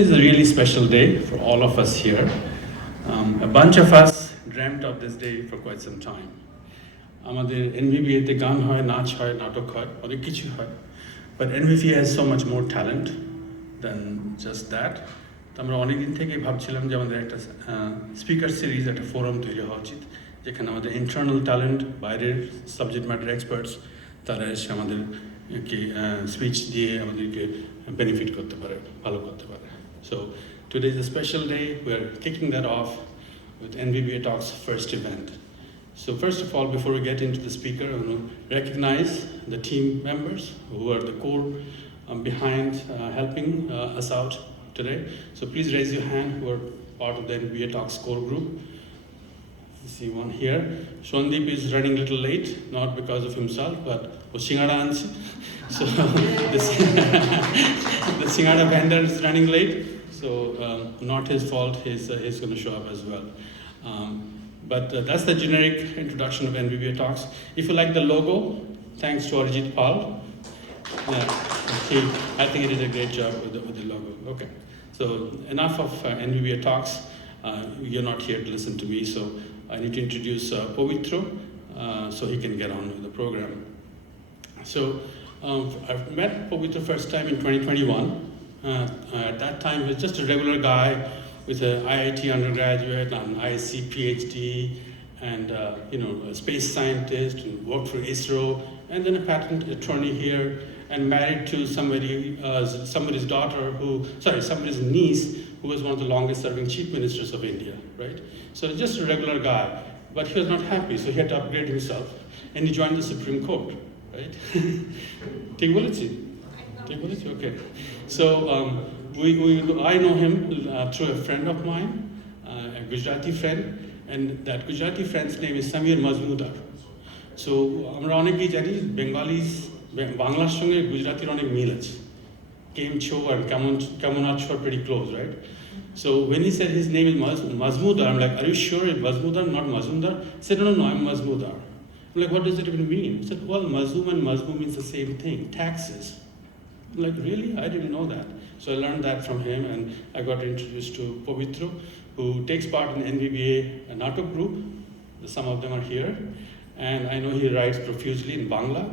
today is a really special day for all of us here. A bunch of us dreamt of this day for quite some time. আমাদের NVBA তে গান হয়, নাচ হয়, নাটক হয়, অনেক কিছু হয়. But NVBA has so much more talent than just that. তো আমরা অনেকদিন থেকেই ভাবছিলাম যে আমাদের একটা স্পিকার সিরিজ, একটা ফোরাম তৈরি হওয়া উচিত, যেখানে আমাদের ইন্টারনাল ট্যালেন্ট, বাইরের সাবজেক্ট ম্যাটার এক্সপার্টস, তারা এসে আমাদেরকে স্পিচ দিয়ে আমাদেরকে বেনিফিট করতে পারে, ভালো করতে পারে. So today is a special day. We are kicking that off with NVBA Talks first event. So first of all, before we get into the speaker, I want to recognize the team members who are the core behind helping us out today. So please raise your hand who are part of the NVBA Talks core group. You see one here. Shondeep is running a little late, not because of himself, but Shingara Ansi. So the Singara vendor is running late, so not his fault. He's going to show up as well. But that's the generic introduction of NVBA Talks. If you like the logo, thanks to Arijit Pal. I think he did a great job with the logo. Okay, so enough of NVBA Talks. You're not here to listen to me, so I need to introduce Povitro so he can get on with the program. So I've met Povitro first time in 2021. At that time, he was just a regular guy with an IIT undergraduate, an ISC PhD, and a space scientist, and worked for ISRO, and then a patent attorney here, and married to somebody's somebody's niece, who was one of the longest serving chief ministers of India, right? So just a regular guy, but he was not happy, so he had to upgrade himself, and he joined the Supreme Court, right? Take Bolichi? Okay. So I know him through a friend of mine, a Gujarati friend, and that Gujarati friend's name is Samir Mazmudar. So আমরা অনেকেই জানি Bengalis বাংলার সঙ্গে গুজরাটির অনেক মিল আছে. কেম ছো and কেমন আছো are pretty close, right? So when he said his name is Mazmudar, I'm like, are you sure it's Mazmudar, not Mazumdar? He said, no, I'm Mazmudar. I'm like, what does it even mean? He said, well, Mazum and Mazmum means the same thing, taxes. I'm like, really? I didn't know that. So I learned that from him, and I got introduced to Povitro, who takes part in the NVBA Natok group. Some of them are here. And I know he writes profusely in Bangla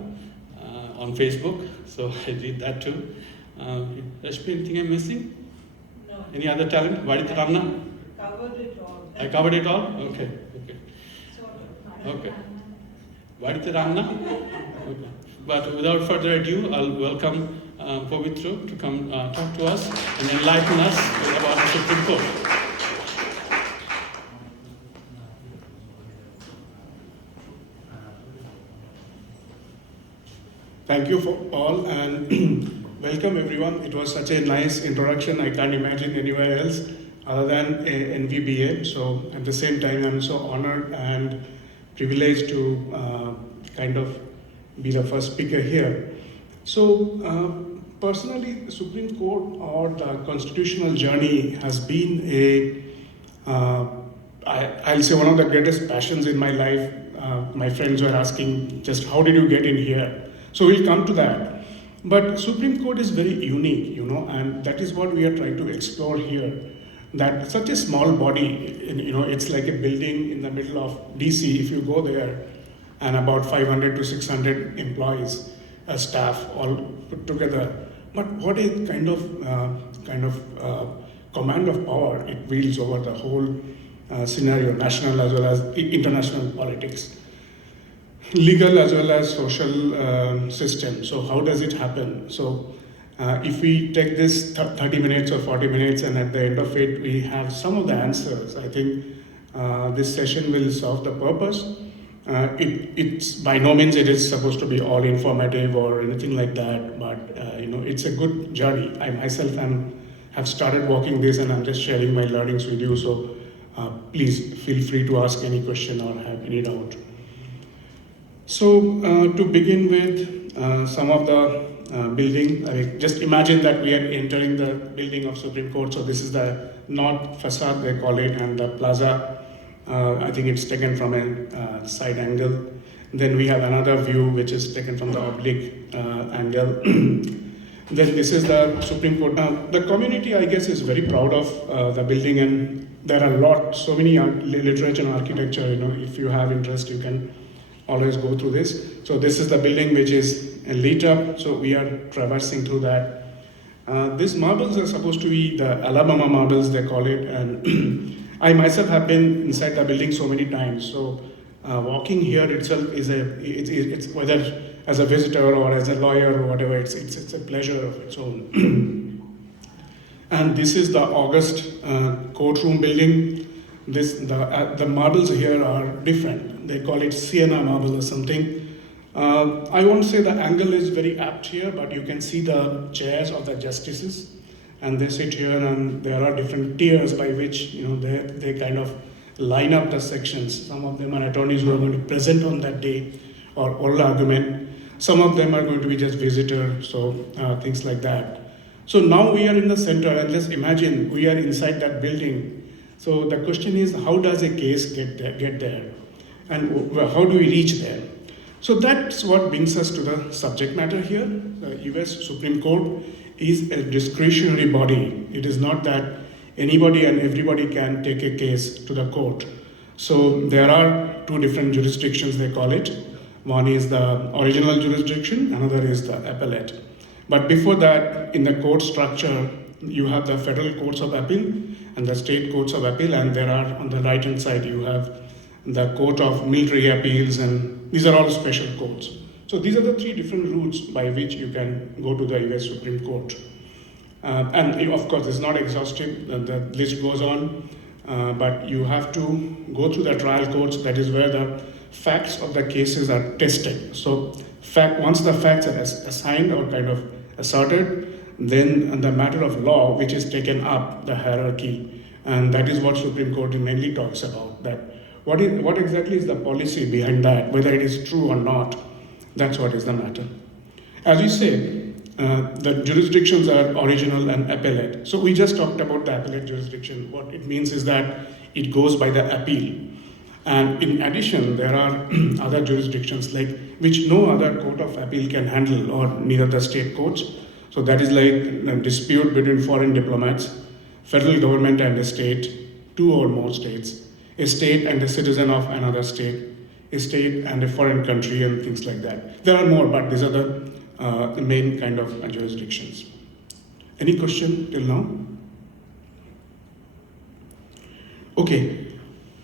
on Facebook, so I read that too. Rashmi, anything I'm missing? No. Any other talent? Vadita Ramna? Covered it all. I covered it all? Okay. Okay. Vadita Ramna? Okay. But without further ado, I'll welcome Povitro to come talk to us and enlighten us about the Supreme Court. Thank you for all, and welcome everyone. It was such a nice introduction. I can't imagine anywhere else other than NVBA. So at the same time, I'm so honored and privileged to kind of be the first speaker here. So personally, the Supreme Court or the constitutional journey has been I'll say one of the greatest passions in my life. My friends were asking, just how did you get in here? So we'll come to that. But Supreme Court is very unique, and that is what we are trying to explore here. That such a small body, it's like a building in the middle of DC, if you go there, and about 500 to 600 employees, staff all put together. But what a kind of command of power it wields over the whole scenario, national as well as international politics. Legal as well as social system. So how does it happen? So if we take this 30 minutes or 40 minutes and at the end of it we have some of the answers, I think this session will serve the purpose. It's by no means it is supposed to be all informative or anything like that, but it's a good journey. I myself have started walking this and I'm just sharing my learnings with you, so please feel free to ask any question or have any doubt. So to begin with some of the building, just imagine that we are entering the building of Supreme Court. So this is the north facade, they call it, and the plaza. I think it's taken from a side angle. Then we have another view which is taken from the oblique angle. Then this is the Supreme Court. Now, the community, I guess, is very proud of the building, and there are so many literature and architecture. If you have interest, you can always go through this. So this is the building which is lit up. So we are traversing through that. These marbles are supposed to be the Alabama marbles, they call it, and I myself have been inside the building so many times. So walking here itself is it's whether as a visitor or as a lawyer or whatever, it's a pleasure of its own. And this is the August courtroom building. The marbles here are different. They call it Sienna marble or something. I won't say the angle is very apt here, but you can see the chairs of the justices, and they sit here, and there are different tiers by which they kind of line up the sections. Some of them are attorneys who are going to present on that day or oral argument. Some of them are going to be just visitors, so things like that. So now we are in the center, and just imagine we are inside that building. So the question is, how does a case get there? And how do we reach there? So that's what brings us to the subject matter here. The US Supreme Court is a discretionary body. It is not that anybody and everybody can take a case to the court. So there are two different jurisdictions, they call it. One is the original jurisdiction, another is the appellate. But before that, in the court structure, you have the federal courts of appeal and the state courts of appeal, and there are, on the right-hand side, you have the Court of Military Appeals, and these are all special courts. So these are the three different routes by which you can go to the US Supreme Court. And of course, it's not exhaustive, the list goes on, but you have to go through the trial courts. That is where the facts of the cases are tested. So once the facts are assigned or kind of asserted, then the matter of law, which is taken up the hierarchy, and that is what Supreme Court mainly talks about, that what exactly is the policy behind that, whether it is true or not, that's what is the matter. As you said, the jurisdictions are original and appellate. So we just talked about the appellate jurisdiction. What it means is that it goes by the appeal. And in addition, there are other jurisdictions which no other court of appeal can handle, or neither the state courts. So that is like a dispute between foreign diplomats, federal government and a state, two or more states, a state and a citizen of another state, a state and a foreign country, and things like that. There are more, but these are the main kind of jurisdictions. Any question till now? Okay.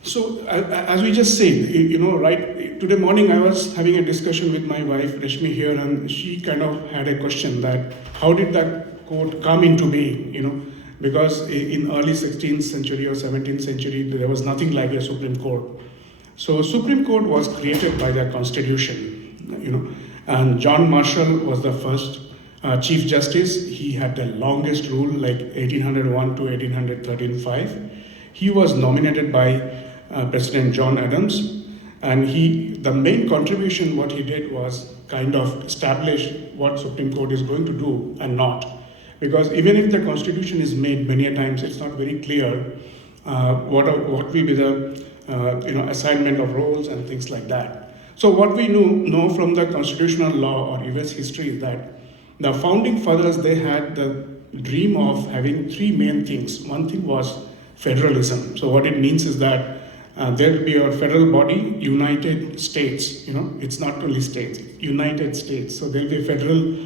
So as we just said, right, today morning I was having a discussion with my wife, Rashmi here, and she kind of had a question that how did that court come into being, because in early 16th century or 17th century, there was nothing like a Supreme Court. So Supreme Court was created by the Constitution, and John Marshall was the first Chief Justice. He had the longest rule, like 1801 to 1813-5. He was nominated by President John Adams, and the main contribution what he did was kind of establish what Supreme Court is going to do and not. Because even if the Constitution is made many a times, it's not very clear what will be the assignment of roles and things like that. So what we know from the constitutional law or US history is that the founding fathers, they had the dream of having three main things. One thing was federalism. So what it means is that there will be a federal body, United States, it's not only states, United States. So there will be a federal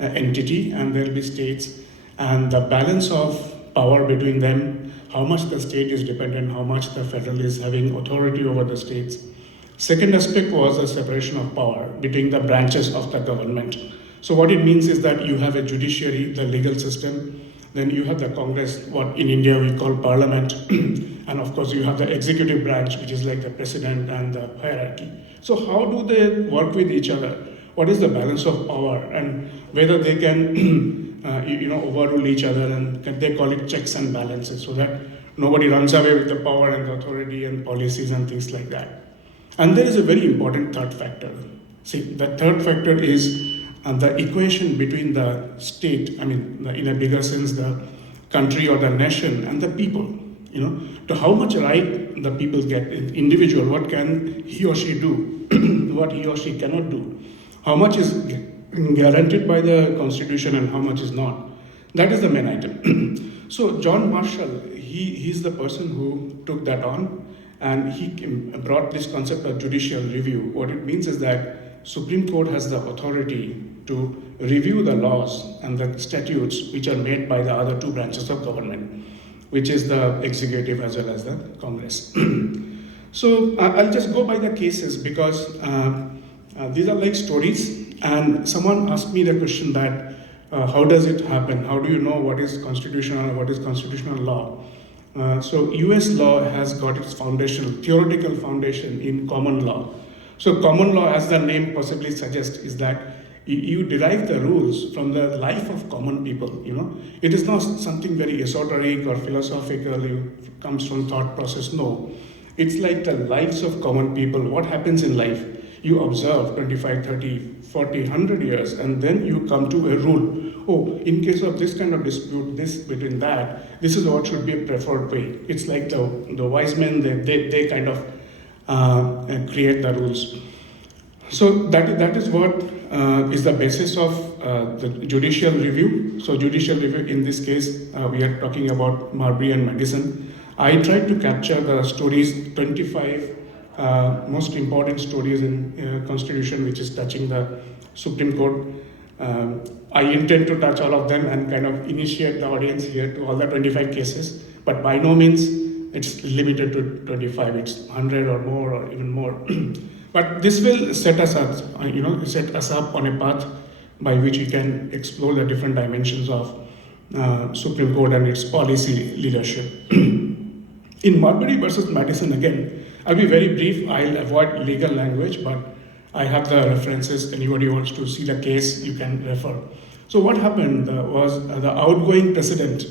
entity and there will be states, and the balance of power between them, how much the state is dependent, how much the federal is having authority over the states. Second aspect was the separation of power between the branches of the government. So what it means is that you have a judiciary, the legal system, then you have the Congress, what in India we call parliament, and of course you have the executive branch, which is like the president and the hierarchy. So how do they work with each other? What is the balance of power, and whether they can overrule each other, and they call it checks and balances, so that nobody runs away with the power and the authority and policies and things like that. And there is a very important third factor. See, the third factor is the equation between the state, in a bigger sense, the country or the nation and the people, to how much right the people get, individual, what can he or she do, what he or she cannot do, how much is guaranteed by the Constitution and how much is not. That is the main item. So John Marshall, he's the person who took that on, and he brought this concept of judicial review. What it means is that Supreme Court has the authority to review the laws and the statutes which are made by the other two branches of government, which is the executive as well as the Congress. So I'll just go by the cases because these are like stories, and someone asked me the question that how does it happen? How do you know what is constitutional and what is constitutional law? So US law has got its theoretical foundation in common law. So common law, as the name possibly suggests, is that you derive the rules from the life of common people. It is not something very esoteric or philosophical, it comes from thought process. No, it's like the lives of common people. What happens in life? You observe 25, 30, 40, 100 years, and then you come to a rule. Oh, in case of this kind of dispute, this between that, this is what should be a preferred way. It's like the wise men, they kind of create the rules. So that is what is the basis of the judicial review. So judicial review, in this case, we are talking about Marbury and Madison. I tried to capture the stories, 25 most important stories in Constitution, which is touching the Supreme Court. I intend to touch all of them and kind of initiate the audience here to all the 25 cases, but by no means it's limited to 25, it's 100 or more or even more. But this will set us up on a path by which we can explore the different dimensions of Supreme Court and its policy leadership. In Marbury versus Madison, again, I'll be very brief. I'll avoid legal language, but I have the references. Anybody wants to see the case, you can refer. So what happened was the outgoing president,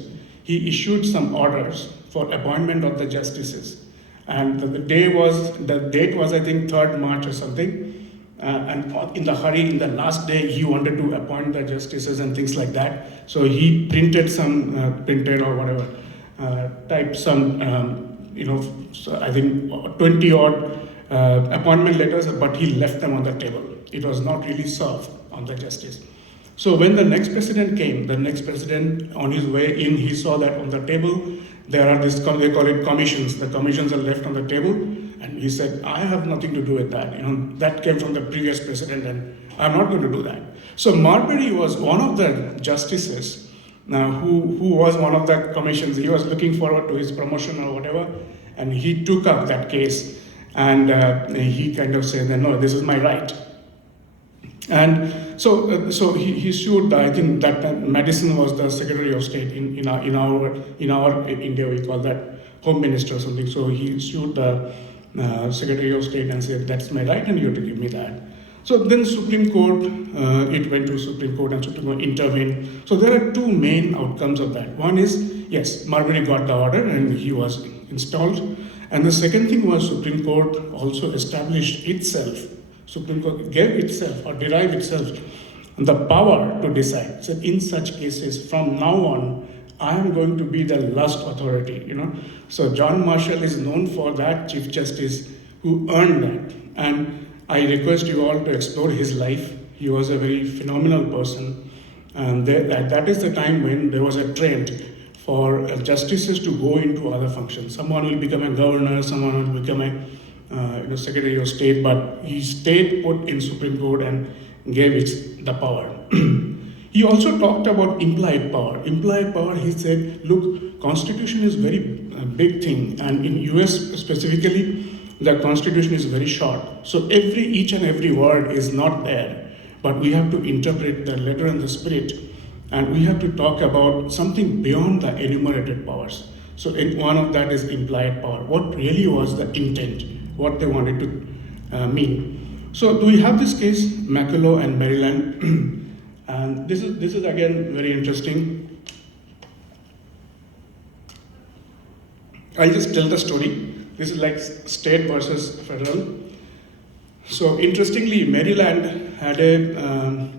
he issued some orders for appointment of the justices. And the date was, I think, 3rd March or something. And in the hurry, in the last day, he wanted to appoint the justices and things like that. So he printed or whatever, typed some, so I think 20 odd appointment letters, but he left them on the table. It was not really served on the justice. So when the next president came, the next president on his way in, he saw that on the table, there are this, they call it commissions. The commissions are left on the table, and he said, I have nothing to do with that. That came from the previous president, and I'm not going to do that. So Marbury was one of the justices who was one of the commissions. He was looking forward to his promotion or whatever, and he took up that case, and he kind of said, no, this is my right. And so he sued, I think that time Madison was the Secretary of State in our India, we call that Home Minister or something. So he sued the Secretary of State and said, that's my right and you have to give me that. So then Supreme Court, it went to Supreme Court and Supreme Court intervened. So there are two main outcomes of that. One is, yes, Marbury got the order and he was installed. And the second thing was Supreme Court also established itself. Supreme Court gave itself or derived itself the power to decide. So in such cases, from now on, I am going to be the last authority, So John Marshall is known for that Chief Justice who earned that. And I request you all to explore his life. He was a very phenomenal person. And that is the time when there was a trend for justices to go into other functions. Someone will become a governor, someone will become a Secretary of State, but he stayed put in Supreme Court and gave it the power. He also talked about implied power. Implied power, he said, look, Constitution is very big thing, and in US specifically, the Constitution is very short. So each and every word is not there, but we have to interpret the letter and the spirit, and we have to talk about something beyond the enumerated powers. So one of that is implied power. What really was the intent? What they wanted to mean. So do we have this case, McCullough and Maryland? And this is again very interesting. I'll just tell the story. This is like state versus federal. So interestingly, Maryland had a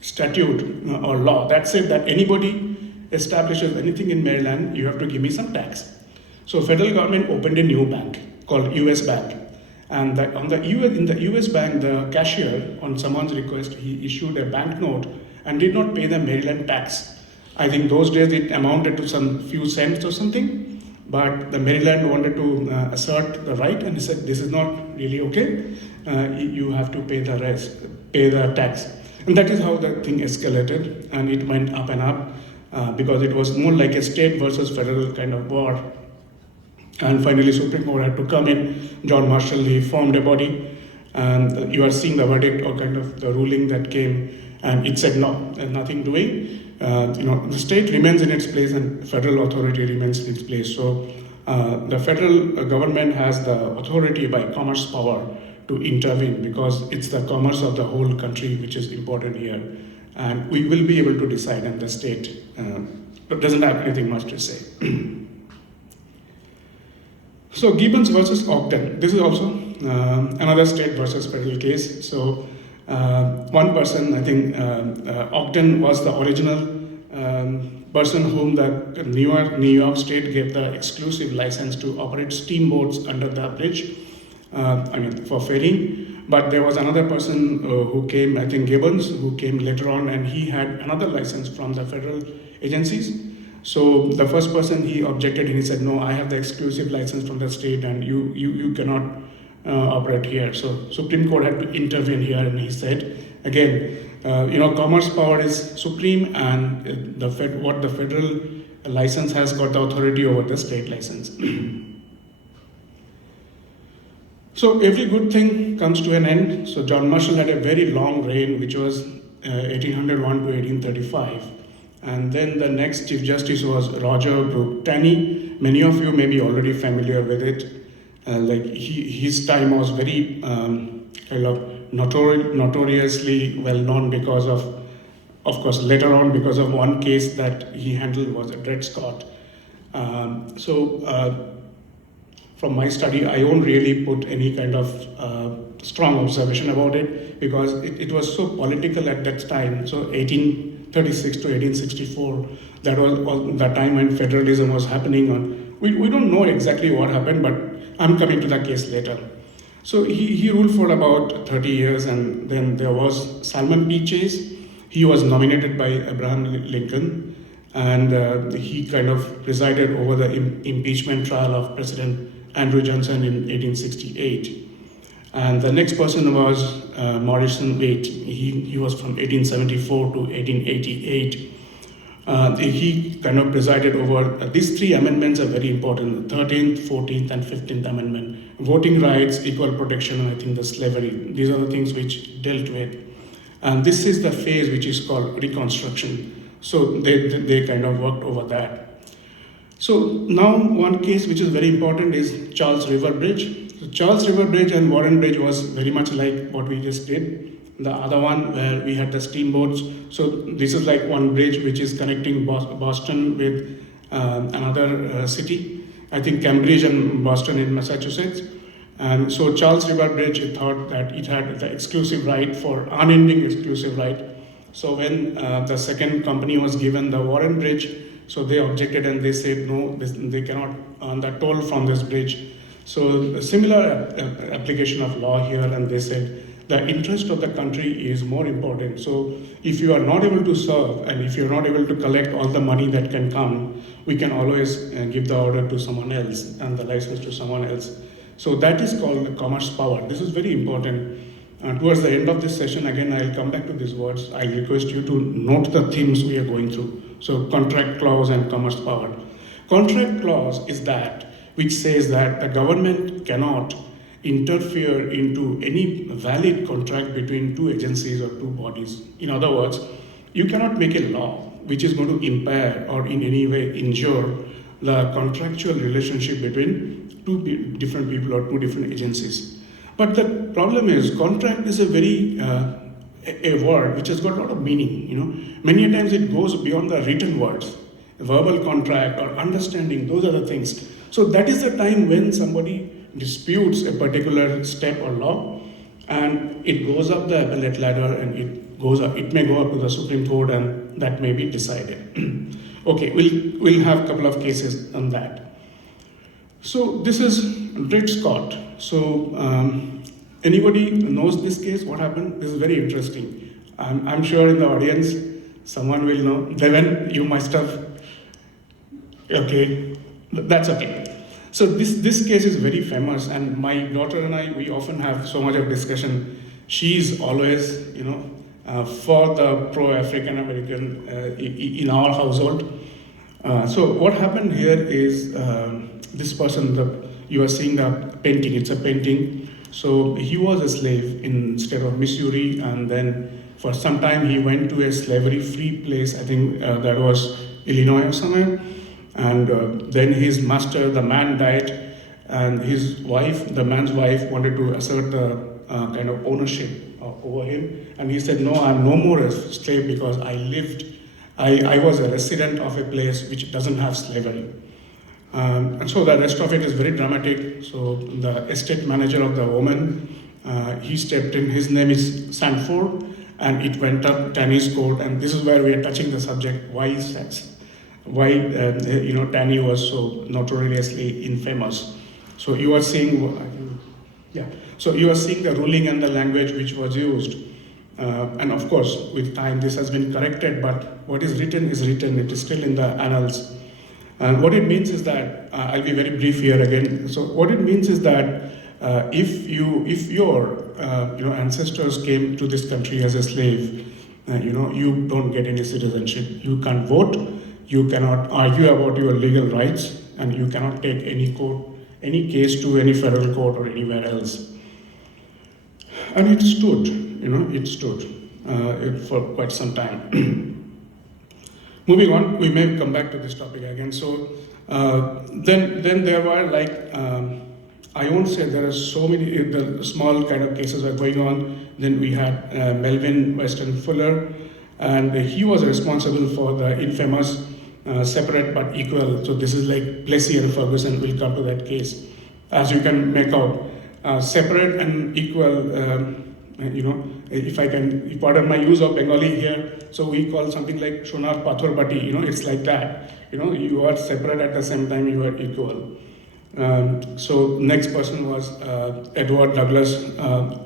statute or law that said that anybody establishes anything in Maryland, you have to give me some tax. So federal government opened a new bank called US Bank. And that in the US bank, the cashier, on someone's request, he issued a banknote and did not pay the Maryland tax. I think those days it amounted to some few cents or something, but the Maryland wanted to assert the right, and he said, this is not really okay. You have to pay the rest, pay the tax. And that is how the thing escalated, and it went up and up because it was more like a state versus federal kind of war. And finally, Supreme Court had to come in. John Marshall, he formed a body, and you are seeing the verdict or kind of the ruling that came, and it said no, there's nothing doing. The state remains in its place and federal authority remains in its place. So the federal government has the authority by commerce power to intervene because it's the commerce of the whole country which is important here. And we will be able to decide, and the state doesn't have anything much to say. So Gibbons versus Ogden. This is also another state versus federal case. So one person, I think Ogden was the original person whom the New York State gave the exclusive license to operate steamboats under the bridge, for ferrying. But there was another person who came, I think Gibbons, who came later on, and he had another license from the federal agencies. So the first person, he objected and he said, no, I have the exclusive license from the state and you cannot operate here. So Supreme Court had to intervene here, and he said, again, commerce power is supreme, and what the federal license has got the authority over the state license. So every good thing comes to an end. So John Marshall had a very long reign, which was 1801 to 1835. And then the next Chief Justice was Roger Brooke Taney. Many of you may be already familiar with it. His time was very notoriously well known because of course, later on because of one case that he handled was a Dred Scott. From my study, I won't really put any kind of strong observation about it because it was so political at that time. So 1836 to 1864, that was the time when federalism was happening. We don't know exactly what happened, but I'm coming to the case later. So he ruled for about 30 years, and then there was Salmon P. Chase. He was nominated by Abraham Lincoln, and he kind of presided over the impeachment trial of President Andrew Johnson in 1868. And the next person was Morrison Waite. He was from 1874 to 1888. He kind of presided over, these three amendments are very important, the 13th, 14th, and 15th Amendment. Voting rights, equal protection, and I think the slavery. These are the things which dealt with. And this is the phase which is called Reconstruction. So they kind of worked over that. So now one case which is very important is Charles River Bridge. So Charles River Bridge and Warren Bridge was very much like what we just did. The other one where we had the steamboats. So this is like one bridge which is connecting Boston with another city. I think Cambridge and Boston in Massachusetts. And so Charles River Bridge, it thought that it had the exclusive right for unending exclusive right. So when the second company was given the Warren Bridge, so they objected and they said no, they cannot earn the toll from this bridge. So a similar application of law here, and they said the interest of the country is more important. So if you are not able to serve and if you're not able to collect all the money that can come, we can always give the order to someone else and the license to someone else. So that is called commerce power. This is very important. Towards the end of this session, again, I'll come back to these words. I request you to note the themes we are going through. So contract clause and commerce power. Contract clause is that which says that the government cannot interfere into any valid contract between two agencies or two bodies. In other words, you cannot make a law which is going to impair or in any way injure the contractual relationship between two different people or two different agencies. But the problem is, contract is a very a word which has got a lot of meaning. Many times it goes beyond the written words. Verbal contract or understanding, those are the things. So that is the time when somebody disputes a particular step or law, and it goes up the appellate ladder, and it may go up to the Supreme Court, and that may be decided. Okay, we'll have a couple of cases on that. So this is Dred Scott. So anybody knows this case? What happened? This is very interesting. I'm sure in the audience someone will know. Devan, you must have. Okay, that's okay. So this case is very famous, and my daughter and I, we often have so much of discussion. She's always, for the pro-African American in our household. So what happened here is this person, you are seeing the painting, it's a painting. So he was a slave in state of Missouri, and then for some time he went to a slavery-free place, I think that was Illinois or somewhere. And then his master, the man, died, and his wife, the man's wife, wanted to assert the kind of ownership over him. And he said, no, I'm no more a slave because I was a resident of a place which doesn't have slavery. And so the rest of it is very dramatic. So the estate manager of the woman, he stepped in, his name is Sanford, and it went up Tanny's court. And this is where we are touching the subject, why sex? Why Tanny was so notoriously infamous. So you are seeing, So you are seeing the ruling and the language which was used. And of course, with time, this has been corrected, but what is written is written. It is still in the annals. And what it means is that, I'll be very brief here again. So what it means is that if your ancestors came to this country as a slave, you don't get any citizenship. You can't vote. You cannot argue about your legal rights, and you cannot take any case to any federal court or anywhere else. And it stood for quite some time. Moving on, we may come back to this topic again. So then there were I won't say there are so many, the small kind of cases are going on. Then we had Melvin Weston Fuller, and he was responsible for the infamous separate but equal. So this is like Plessy and Ferguson. We'll come to that case. As you can make out, separate and equal, if I can pardon my use of Bengali here, so we call something like Shonar Pathor Bati, it's like that. You are separate at the same time you are equal. So next person was Edward Douglas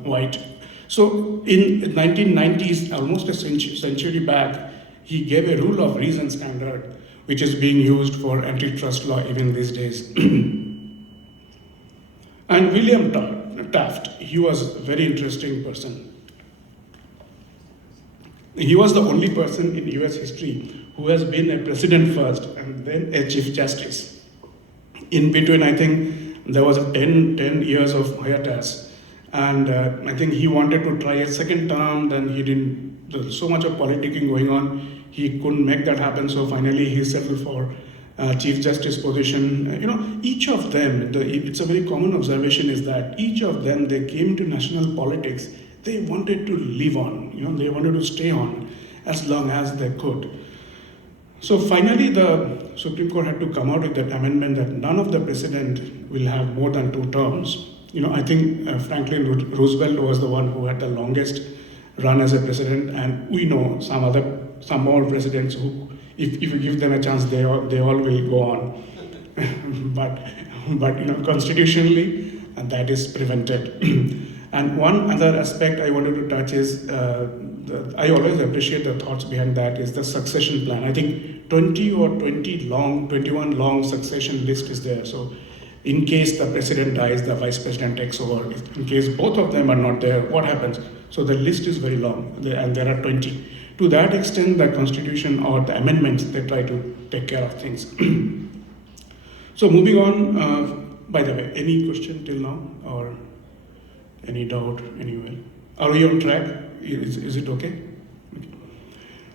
White. So in 1990s, almost a century back, he gave a rule of reason standard, which is being used for antitrust law even these days. And William Taft, he was a very interesting person. He was the only person in US history who has been a president first and then a chief justice. In between, I think there was 10 years of hiatus. And I think he wanted to try a second term, then he didn't, there's so much of politicking going on, he couldn't make that happen, so finally he settled for Chief Justice position. Each of them, it's a very common observation is that each of them, they came to national politics, they wanted to live on, they wanted to stay on as long as they could. So finally the Supreme Court had to come out with that amendment that none of the president will have more than 2 terms. I think Franklin Roosevelt was the one who had the longest run as a president, and we know some more presidents who, if you give them a chance, they all will go on. but constitutionally, that is prevented. And one other aspect I wanted to touch is, I always appreciate the thoughts behind that, is the succession plan. I think 21 long succession list is there. So in case the president dies, the vice president takes over. In case both of them are not there, what happens? So the list is very long, and there are 20. To that extent, the Constitution or the amendments, they try to take care of things. So moving on, by the way, any question till now, or any doubt anywhere? Are we on track? Is it okay?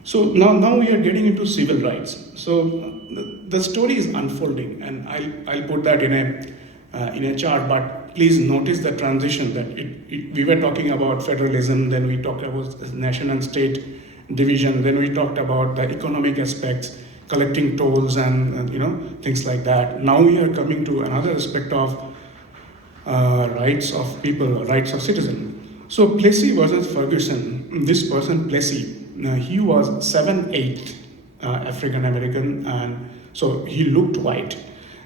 So now we are getting into civil rights. So the story is unfolding, and I'll put that in a chart. But please notice the transition that we were talking about federalism, then we talked about nation and state division, then we talked about the economic aspects, collecting tolls and things like that. Now we are coming to another aspect of rights of people, rights of citizens. So Plessy versus Ferguson. This person Plessy, he was 7'8" African American, and so he looked white.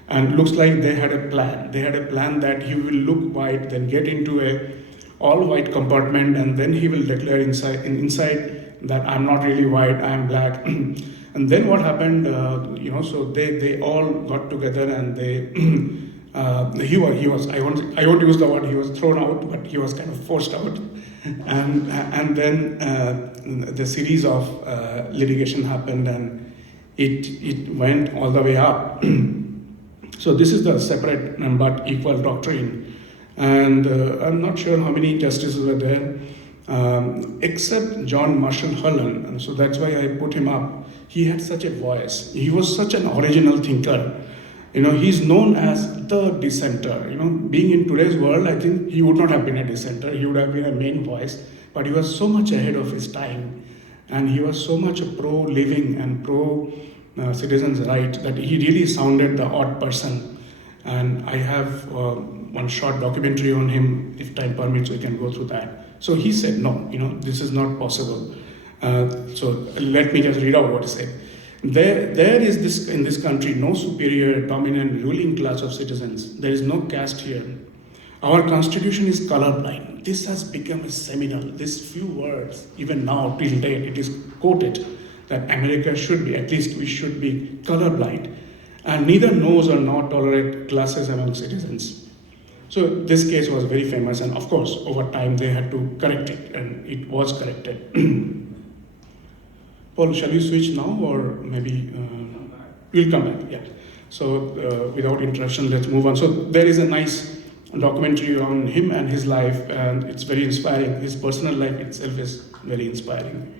And looks like they had a plan. They had a plan that he will look white, then get into a all-white compartment, and then he will declare inside that I'm not really white, I'm black. And then what happened? So they all got together, and they he was I won't use the word he was thrown out, but he was kind of forced out. And then the series of litigation happened, and it went all the way up. So this is the separate but equal doctrine. And I'm not sure how many justices were there, except John Marshall Harlan. And so that's why I put him up. He had such a voice. He was such an original thinker. He's known as the dissenter. Being in today's world, I think he would not have been a dissenter. He would have been a main voice. But he was so much ahead of his time. And he was so much pro-living and pro-citizens' rights that he really sounded the odd person. And I have one short documentary on him. If time permits, we can go through that. So he said, no, this is not possible. So let me just read out what he said. There is this in this country no superior, dominant, ruling class of citizens. There is no caste here. Our constitution is colorblind. This has become a seminal. These few words, even now till date, it is quoted that America should be, at least we should be colorblind, and neither knows or not tolerate classes among citizens. So this case was very famous, and of course, over time they had to correct it, and it was corrected. Paul, shall we switch now, or maybe we'll come back? Yeah. So without interruption, let's move on. So there is a nice documentary on him and his life, and it's very inspiring. His personal life itself is very inspiring.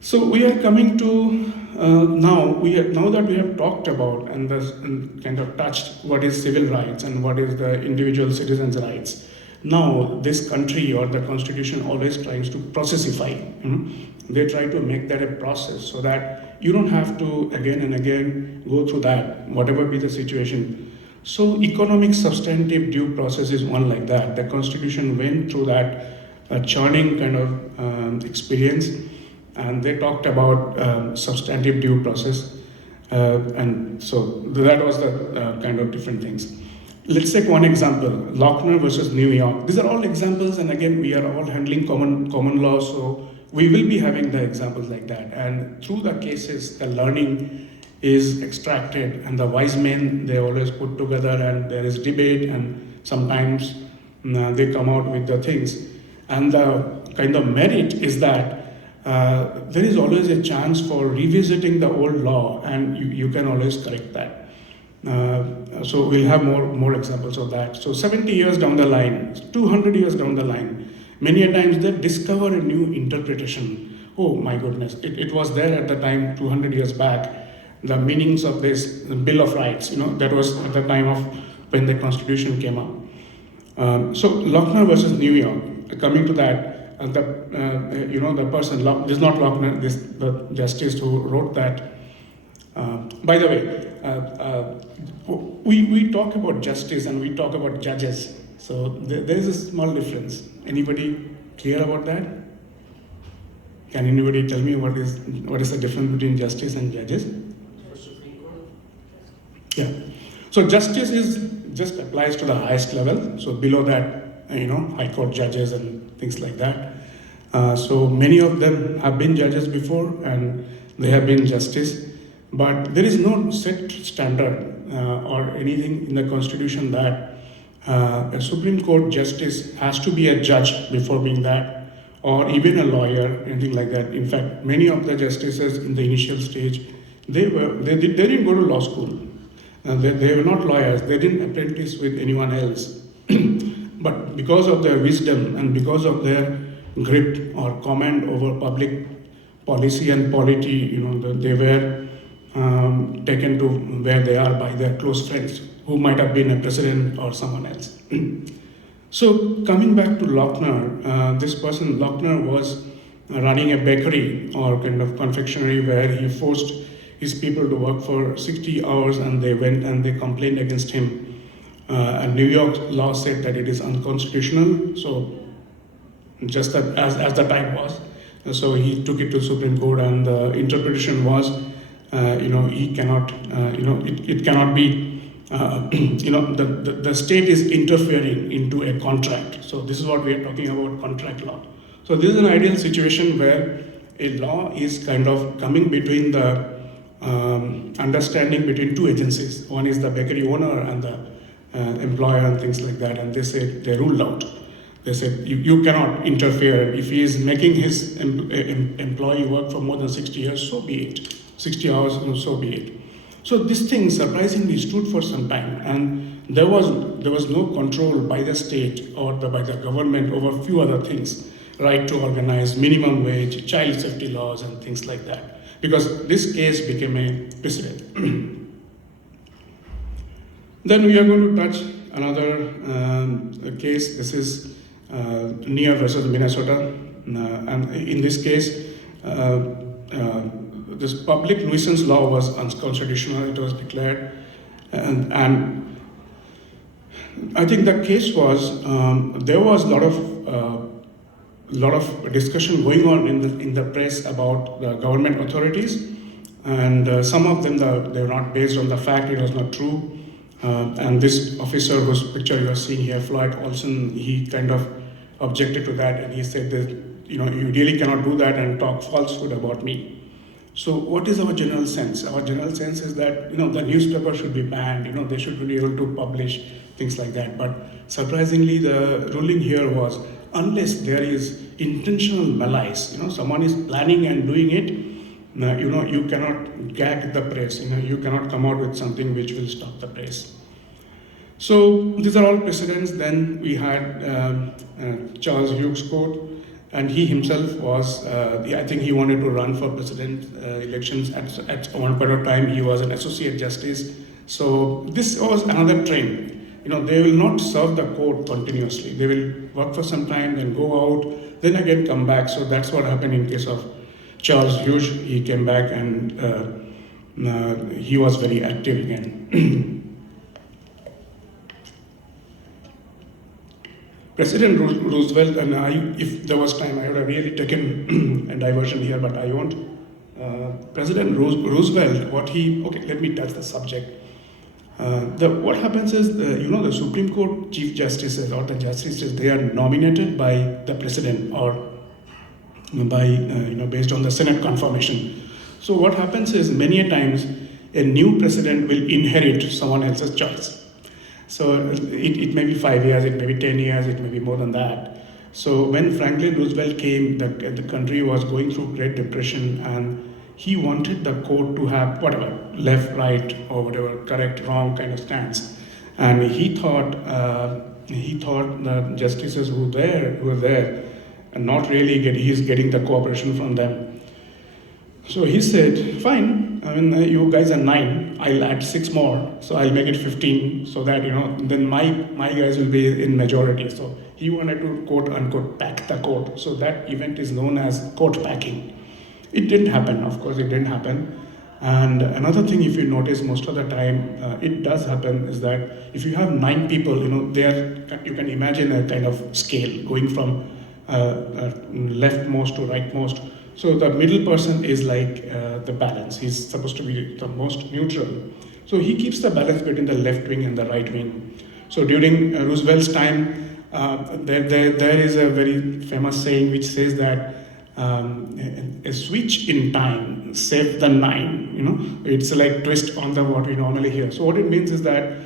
So we are coming to now that we have talked about and kind of touched what is civil rights and what is the individual citizens' rights. Now this country or the constitution always tries to processify. They try to make that a process so that you don't have to again and again go through that, whatever be the situation. So economic substantive due process is one like that. The constitution went through that churning kind of experience, and they talked about substantive due process. And so that was the kind of different things. Let's take one example, Lochner versus New York. These are all examples, and again, we are all handling common law, so we will be having the examples like that. And through the cases, the learning is extracted, and the wise men, they always put together, and there is debate, and sometimes they come out with the things. And the kind of merit is that there is always a chance for revisiting the old law, and you can always correct that. So we'll have more examples of that. So 70 years down the line, 200 years down the line, many a times they discover a new interpretation. Oh my goodness, it was there at the time 200 years back. The meanings of this Bill of Rights, that was at the time of when the Constitution came up. So Lochner versus New York, coming to that, the person, this is not Lochner, this the justice who wrote that. By the way, we talk about justice and we talk about judges. So there is a small difference. Anybody clear about that? Can anybody tell me what is the difference between justice and judges? Yeah. So justice just applies to the highest level. So below that, high court judges and things like that. So many of them have been judges before and they have been justice. But there is no set standard or anything in the Constitution that a Supreme Court justice has to be a judge before being that, or even a lawyer, anything like that. In fact, many of the justices in the initial stage, they didn't go to law school. They were not lawyers. They didn't apprentice with anyone else. But because of their wisdom and because of their grip or command over public policy and polity, they were taken to where they are by their close friends, who might have been a president or someone else. So coming back to Lochner, this person, Lochner, was running a bakery or kind of confectionery where he forced his people to work for 60 hours, and they went and they complained against him. And New York law said that it is unconstitutional, so just as the time was. So he took it to Supreme Court, and the interpretation was, he cannot, it cannot be the state is interfering into a contract. So this is what we are talking about, contract law. So this is an ideal situation where a law is kind of coming between the understanding between two agencies. One is the bakery owner and the employer and things like that, and they ruled out. They said you cannot interfere. If he is making his employee work for more than 60 years, so be it. 60 hours, so be it. So this thing surprisingly stood for some time, and there was no control by the state or by the government over a few other things, right to organize, minimum wage, child safety laws, and things like that, because this case became a precedent. Then we are going to touch another case. This is Near versus Minnesota, and in this case, this public nuisance law was unconstitutional. It was declared, and I think the case was there was a lot of discussion going on in the press about the government authorities, and some of them they were not based on the fact. It was not true, and this officer whose picture you are seeing here, Floyd Olson, he kind of objected to that, and he said that you really cannot do that and talk falsehood about me. So what is our general sense? Our general sense is that the newspaper should be banned. They should be able to publish things like that. But surprisingly, the ruling here was unless there is intentional malice, someone is planning and doing it, you cannot gag the press. You cannot come out with something which will stop the press. So these are all precedents. Then we had Charles Hughes' court, and he himself was, I think he wanted to run for president elections. At one point of time, he was an associate justice. So this was another trend. They will not serve the court continuously. They will work for some time, then go out, then again come back. So that's what happened in case of Charles Hughes. He came back and he was very active again. President Roosevelt, and if there was time, I would have really taken a diversion here, but I won't. President Roosevelt, let me touch the subject. What happens is, the Supreme Court Chief Justices or the justices, they are nominated by the president or by, based on the Senate confirmation. So what happens is, many a times, a new president will inherit someone else's choice. So it may be 5 years, it may be 10 years, it may be more than that. So when Franklin Roosevelt came, the country was going through Great Depression, and he wanted the court to have whatever, left, right, or whatever, correct, wrong kind of stance. And he thought the justices who were there, and not really he's getting the cooperation from them. So he said, fine, you guys are 9, I'll add 6 more, so I'll make it 15, so that, then my guys will be in majority. So he wanted to, quote unquote, pack the court. So that event is known as court packing. It didn't happen, of course, it didn't happen. And another thing, if you notice, most of the time, it does happen, is that if you have 9 people, you can imagine a kind of scale going from leftmost to rightmost. So the middle person is like the balance. He's supposed to be the most neutral. So he keeps the balance between the left wing and the right wing. So during Roosevelt's time, there is a very famous saying which says that a switch in time saved the 9. It's like twist on what we normally hear. So what it means is that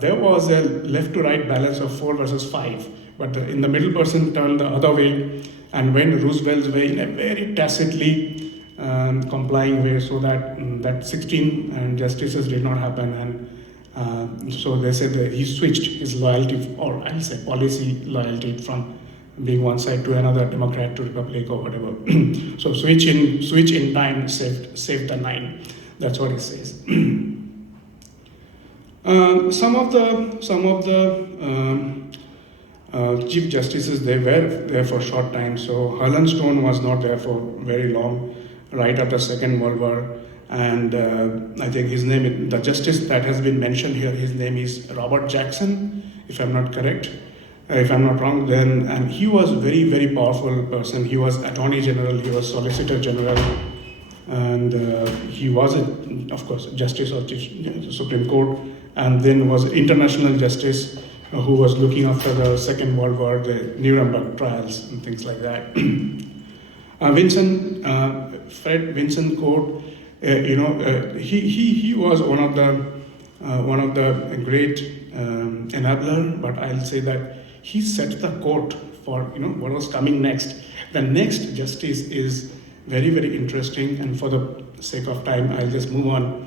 there was a left to right balance of 4 versus 5, but in the middle person turned the other way and went Roosevelt's way in a very tacitly complying way, so that 16 justices did not happen, and so they said that he switched his loyalty, or I'll say policy loyalty, from being one side to another, Democrat to Republic or whatever. So switch in time saved the 9. That's what it says. Some of the chief justices, they were there for a short time. So Harlan Stone was not there for very long, right after Second World War. And I think his name, the justice that has been mentioned here, his name is Robert Jackson, if I'm not correct. If I'm not wrong, and he was a very, very powerful person. He was Attorney General, he was Solicitor General, and he was, of course, Justice of the Supreme Court. and then was international justice who was looking after the Second World War, the Nuremberg trials and things like that. Fred Vincent Court, he was one of the great enabler, but I'll say that he set the court for what was coming next. The next justice is very, very interesting, and for the sake of time, I'll just move on.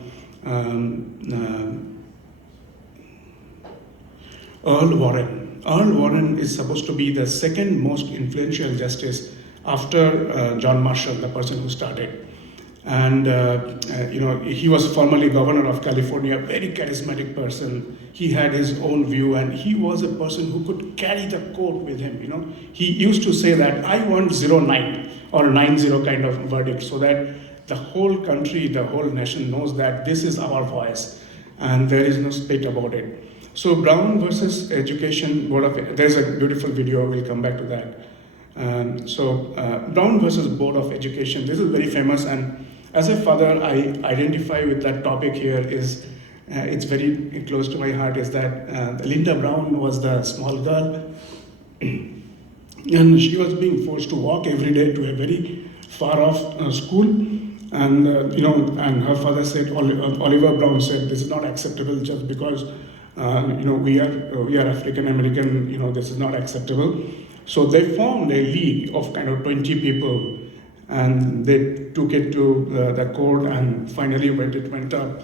Earl Warren. Earl Warren is supposed to be the second most influential justice after John Marshall, the person who started. And he was formerly governor of California, very charismatic person. He had his own view, and he was a person who could carry the court with him. He used to say that I want 0-9 or 9-0 kind of verdict, so that the whole country, the whole nation knows that this is our voice, and there is no split about it. So Brown versus Education Board of, there's a beautiful video, we'll come back to that. Brown versus Board of Education, this is very famous, and as a father, I identify with that topic here. It's very close to my heart, is that Linda Brown was the small girl, and she was being forced to walk every day to a very far off school, and and her father said, Oliver Brown said, this is not acceptable just because we are African American, this is not acceptable. So they formed a league of kind of 20 people, and they took it to the court, and finally when it went up,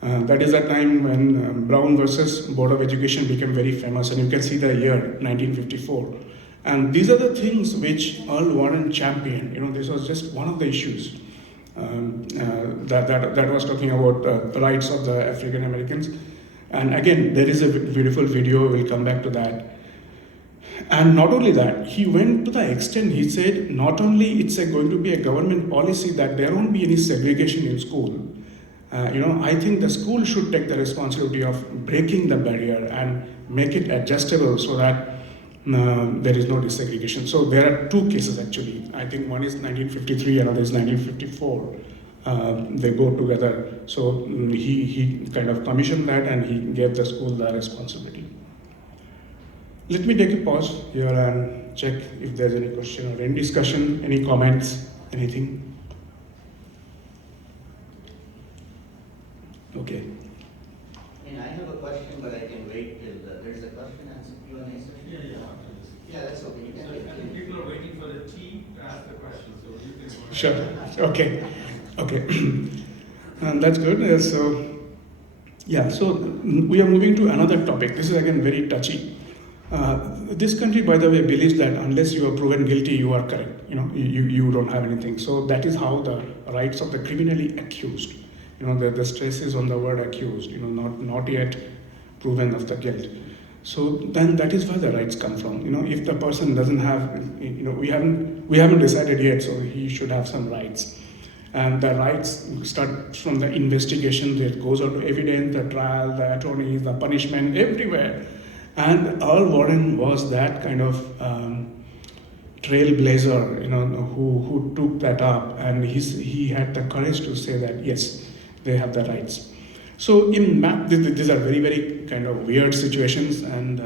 that is the time when Brown versus Board of Education became very famous, and you can see the year 1954. And these are the things which Earl Warren championed. This was just one of the issues that was talking about the rights of the African Americans. And again, there is a beautiful video, we'll come back to that. And not only that, he went to the extent, he said, not only it's going to be a government policy that there won't be any segregation in school. I think the school should take the responsibility of breaking the barrier and make it adjustable so that there is no desegregation. So there are two cases actually. I think one is 1953, another is 1954. They go together. So he kind of commissioned that, and he gave the school the responsibility. Let me take a pause here and check if there's any question or any discussion, any comments, anything. Okay. I have a question, but I can wait till there's a question and Q&A session. Yeah, that's okay. You can wait. I think people are waiting for the team to ask the question, so you can go ahead. Sure. Okay. And that's good. So we are moving to another topic. This is again very touchy. This country, by the way, believes that unless you are proven guilty, you are correct. You don't have anything. So that is how the rights of the criminally accused. The stress is on the word accused. Not yet proven of the guilt. So then that is where the rights come from. If the person doesn't have, we haven't decided yet, so he should have some rights. And the rights start from the investigation. It goes on to evidence, the trial, the attorneys, the punishment, everywhere. And Earl Warren was that kind of trailblazer, who took that up, and he had the courage to say that yes, they have the rights. So in MAP, these are very, very kind of weird situations, and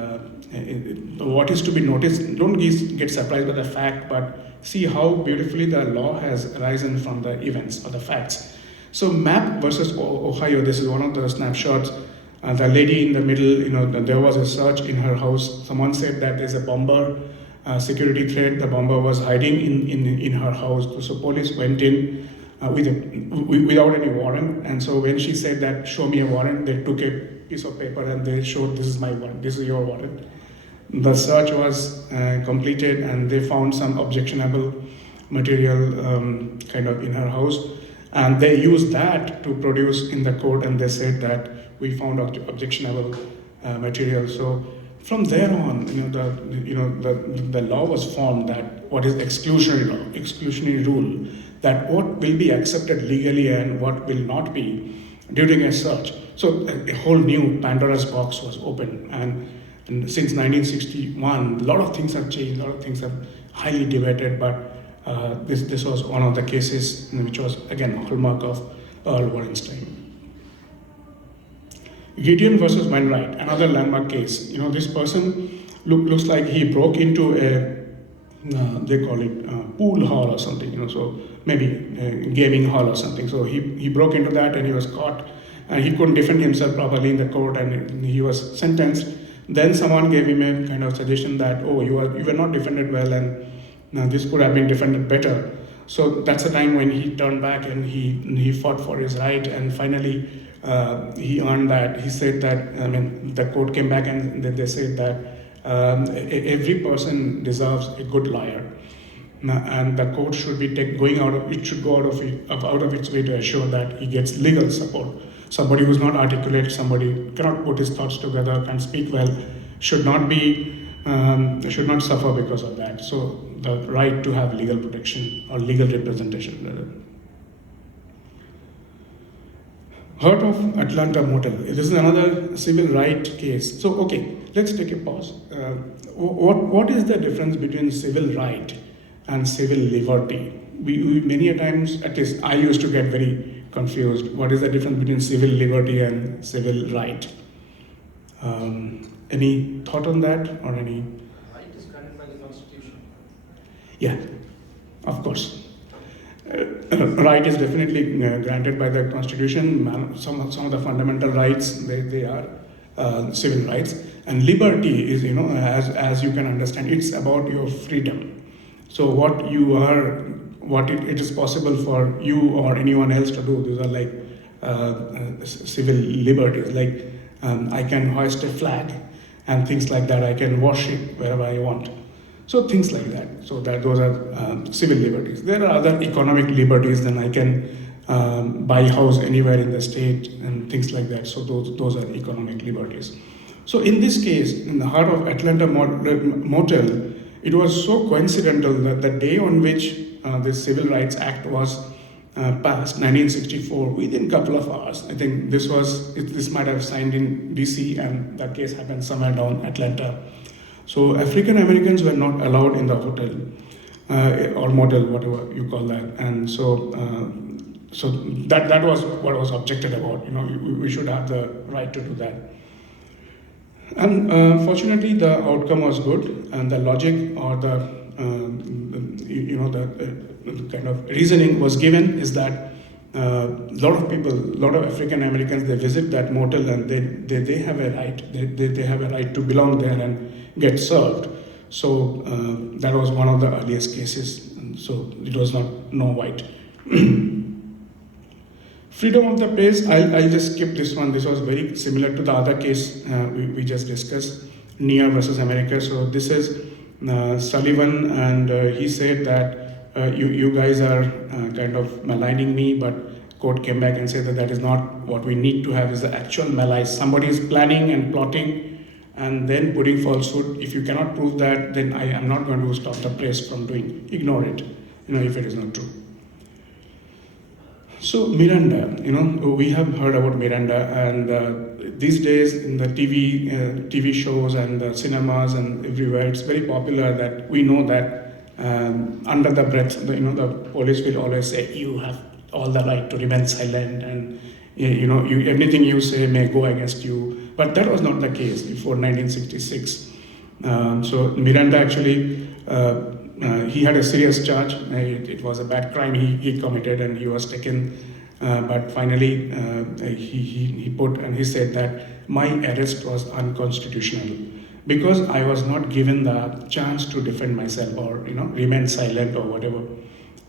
what is to be noticed, don't get surprised by the fact, but see how beautifully the law has arisen from the events or the facts. So MAP versus Ohio, this is one of the snapshots. The lady in the middle, there was a search in her house. Someone said that there's a bomber security threat. The bomber was hiding in her house. So police went in without any warrant. And so when she said that, show me a warrant, they took a piece of paper and they showed, this is my warrant, this is your warrant. The search was completed, and they found some objectionable material kind of in her house. And they used that to produce in the court, and they said that we found objectionable material. So from there on, the law was formed that what is exclusionary law, exclusionary rule, that what will be accepted legally and what will not be during a search. So a whole new Pandora's box was opened, and since 1961, a lot of things have changed, a lot of things have highly debated, but this was one of the cases which was again a hallmark of Earl Warren's time. Gideon versus Wainwright, another landmark case. This person looks like he broke into a, they call it pool hall or something, so maybe a gaming hall or something. So he broke into that and he was caught and he couldn't defend himself properly in the court and he was sentenced. Then someone gave him a kind of suggestion that, oh, you were not defended well and this could have been defended better. So that's the time when he turned back and he fought for his right, and finally he earned that. He said that, the court came back and then they said that every person deserves a good lawyer, and the court should be go out of its way to assure that he gets legal support. Somebody who's not articulate, somebody cannot put his thoughts together, can't speak well, should not suffer because of that. So the right to have legal protection or legal representation, rather. Heart of Atlanta Motel. This is another civil right case. So, okay, let's take a pause. What is the difference between civil right and civil liberty? We many a times, at least I used to get very confused. What is the difference between civil liberty and civil right? Any thought on that or any? Right is granted by the Constitution. Yeah, of course. Right is definitely granted by the Constitution. Some of the fundamental rights, they are civil rights. And liberty is, as you can understand, it's about your freedom. So what you are, what it is possible for you or anyone else to do, these are like civil liberties. Like I can hoist a flag and things like that. I can worship wherever I want. So things like that. So those are civil liberties. There are other economic liberties. Then I can buy a house anywhere in the state and things like that. So those are economic liberties. So in this case, in the heart of Atlanta Motel, it was so coincidental that the day on which the Civil Rights Act was passed, 1964, within a couple of hours. I think this might have signed in DC, and that case happened somewhere down Atlanta. So African Americans were not allowed in the hotel or motel, whatever you call that, and so that was what was objected about. We should have the right to do that. And fortunately, the outcome was good, and the logic or the kind of reasoning was given is that a lot of African Americans, they visit that motel and they have a right. They have a right to belong there and get served. So that was one of the earliest cases. And so it was not no white. Freedom of the press, I'll just skip this one. This was very similar to the other case we just discussed, Nia versus America. So this is Sullivan, and he said that you guys are kind of maligning me, but court came back and said that is not what we need to have, is the actual malice. Somebody is planning and plotting and then putting falsehood. If you cannot prove that, then I am not going to stop the press from doing. Ignore it, if it is not true. So Miranda, we have heard about Miranda, and these days in the TV shows and the cinemas and everywhere, it's very popular that we know that under the breath, the police will always say, you have all the right to remain silent, and anything you say may go against you. But that was not the case before 1966. So Miranda actually, he had a serious charge. It was a bad crime he committed, and he was taken. But finally, he said that my arrest was unconstitutional because I was not given the chance to defend myself or remain silent or whatever.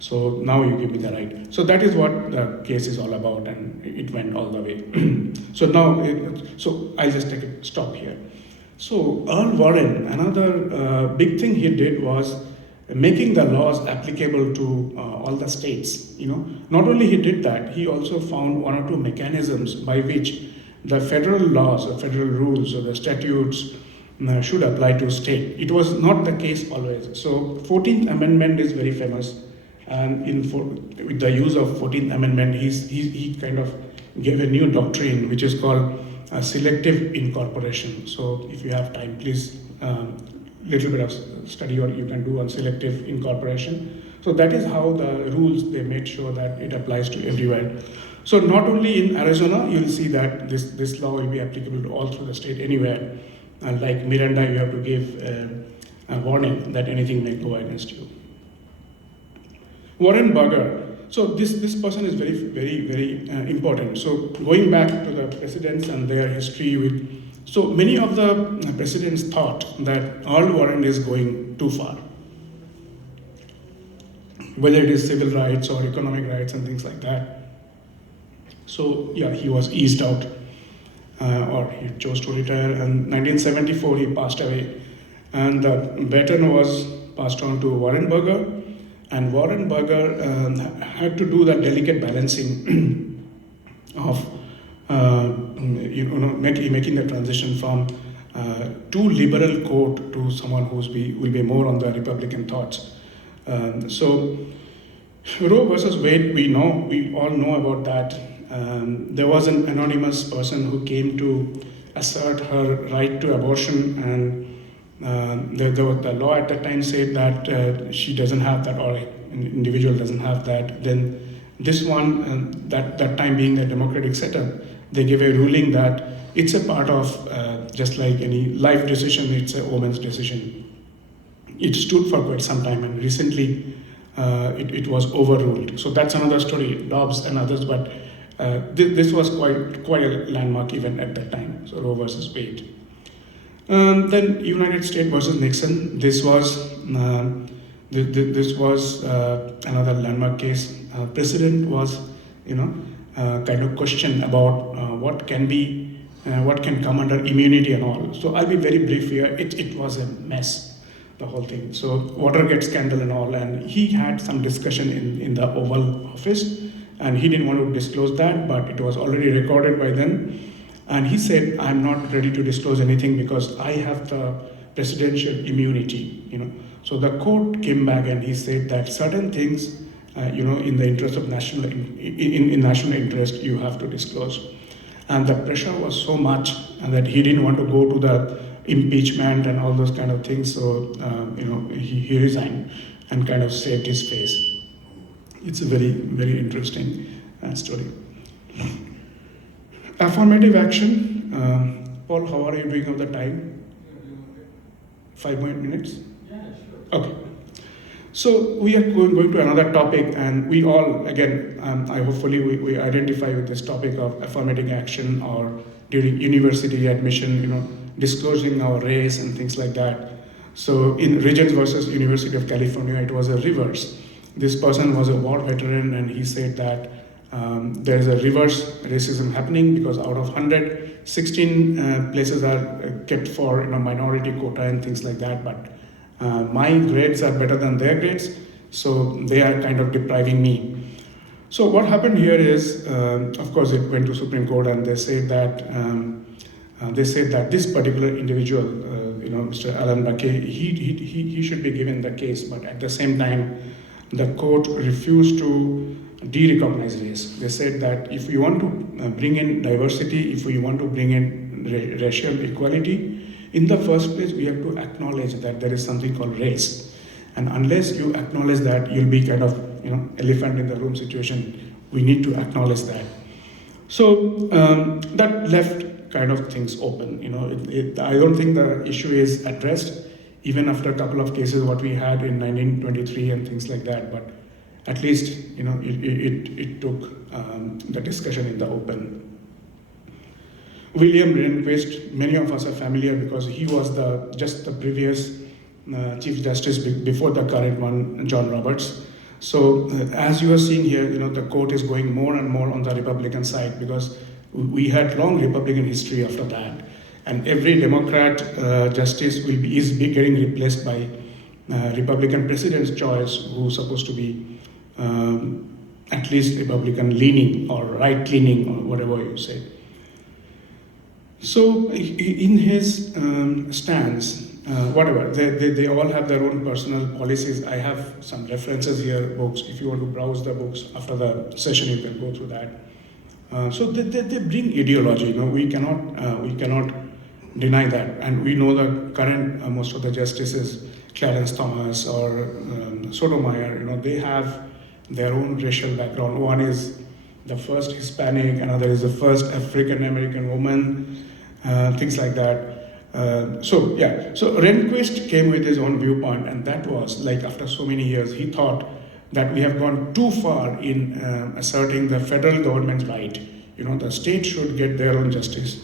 So now you give me the right. So that is what the case is all about, and it went all the way. So I'll just take a stop here. So Earl Warren, another big thing he did was making the laws applicable to all the states. Not only he did that, he also found one or two mechanisms by which the federal laws or federal rules or the statutes should apply to state. It was not the case always. So 14th Amendment is very famous, and with the use of 14th Amendment, he kind of gave a new doctrine which is called selective incorporation. So if you have time, please little bit of study or you can do on selective incorporation. So that is how the rules, they made sure that it applies to everywhere. So not only in Arizona, you'll see that this law will be applicable to all through the state, anywhere. And like Miranda, you have to give a warning that anything may go against you. Warren Burger. So this person is very important. So going back to the presidents and their history with, so many of the presidents thought that Earl Warren is going too far, whether it is civil rights or economic rights and things like that. So yeah, he was eased out, or he chose to retire. And 1974 he passed away, and the baton was passed on to Warren Burger. And Warren Burger had to do that delicate balancing of making the transition from too liberal court to someone will be more on the Republican thoughts. So Roe versus Wade, we all know about that. There was an anonymous person who came to assert her right to abortion, and the law at that time said that she doesn't have that, or an individual doesn't have that. Then this one, that time being the democratic setup, they gave a ruling that it's a part of, just like any life decision, it's a woman's decision. It stood for quite some time, and recently it was overruled. So that's another story, Dobbs and others, but this was quite a landmark event at that time, so Roe versus Wade. Then United States versus Nixon. This was another landmark case. President was, kind of questioned about what can come under immunity and all. So I'll be very brief here. It was a mess, the whole thing. So Watergate scandal and all, and he had some discussion in the Oval Office, and he didn't want to disclose that, but it was already recorded by them. And he said, I'm not ready to disclose anything because I have the presidential immunity, So the court came back and he said that certain things, in the interest of national interest, you have to disclose. And the pressure was so much that he didn't want to go to the impeachment and all those kind of things. So, he resigned and kind of saved his face. It's a very interesting story. Affirmative action. Paul, how are you doing of the time? 5 more minutes? Yeah, sure. Okay. So we are going to another topic, and we all, again, hopefully we identify with this topic of affirmative action, or during university admission, disclosing our race and things like that. So in Regents versus University of California, it was a reverse. This person was a war veteran, and he said that there is a reverse racism happening because out of 100, 16 places are kept for minority quota and things like that. But my grades are better than their grades, so they are kind of depriving me. So what happened here is, of course, it went to Supreme Court, and they said that this particular individual, Mr. Alan McKay, he should be given the case, but at the same time, the court refused to de-recognize race. They said that if we want to bring in diversity, if we want to bring in racial equality, in the first place, we have to acknowledge that there is something called race. And unless you acknowledge that, you'll be kind of, elephant in the room situation. We need to acknowledge that. So that left kind of things open. I don't think the issue is addressed, even after a couple of cases, what we had in 1923 and things like that. But at least, it took the discussion in the open. William Rehnquist, many of us are familiar because he was just the previous Chief Justice before the current one, John Roberts. So as you are seeing here, the court is going more and more on the Republican side because we had long Republican history after that. And every Democrat justice is getting replaced by Republican president's choice, who's supposed to be at least Republican leaning or right leaning or whatever you say. So in his stance, whatever, they all have their own personal policies. I have some references here, books. If you want to browse the books after the session, you can go through that. So they bring ideology. We cannot deny that. And we know the current, most of the justices, Clarence Thomas or Sotomayor, they have their own racial background. One is the first Hispanic, another is the first African American woman, things like that. So Rehnquist came with his own viewpoint, and that was like after so many years, he thought that we have gone too far in asserting the federal government's right. The state should get their own justice,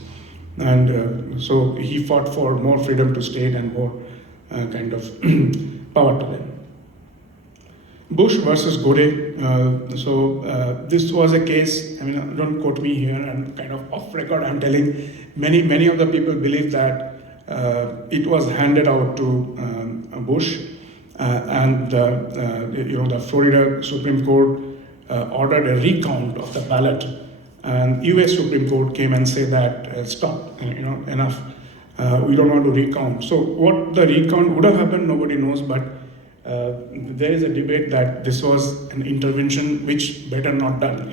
and so he fought for more freedom to state and more kind of power to them. Bush versus Gore. This was a case, don't quote me here, and kind of off record I'm telling, many of the people believe that it was handed out to Bush, and the Florida Supreme Court ordered a recount of the ballot, and US Supreme Court came and said that stop, enough, we don't want to recount. So what the recount would have happened, nobody knows, but there is a debate that this was an intervention which better not done.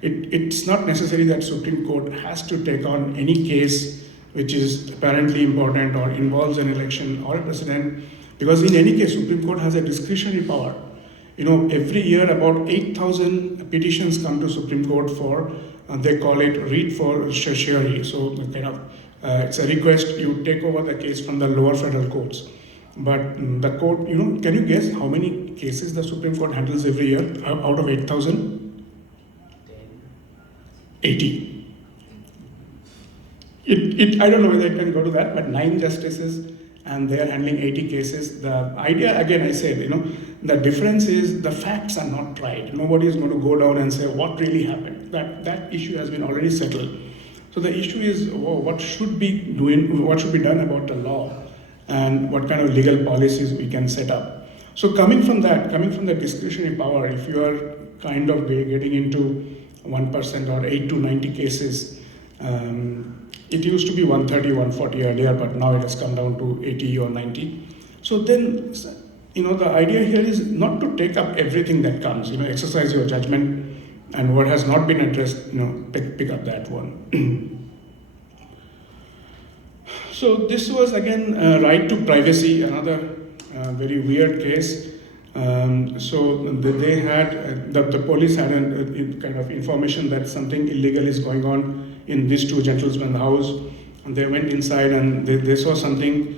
It's not necessary that Supreme Court has to take on any case which is apparently important or involves an election or a president, because in any case Supreme Court has a discretionary power. Every year about 8,000 petitions come to Supreme Court for they call it read for certiorari. So it's a request you take over the case from the lower federal courts. But the court, can you guess how many cases the Supreme Court handles every year out of 8,000? 80. I don't know whether it can go to that, but 9 justices and they are handling 80 cases. The idea, again, I said, the difference is the facts are not tried. Nobody is going to go down and say what really happened. That issue has been already settled. So the issue is what should be done about the law, and what kind of legal policies we can set up. So coming from the discretionary power, if you are kind of getting into 1% or 8 to 90 cases, it used to be 130, 140 earlier, but now it has come down to 80 or 90. So then, the idea here is not to take up everything that comes, exercise your judgment, and what has not been addressed, pick up that one. So this was again right to privacy, another very weird case. They had the police had a kind of information that something illegal is going on in these 2 gentlemen's house, and they went inside and they saw something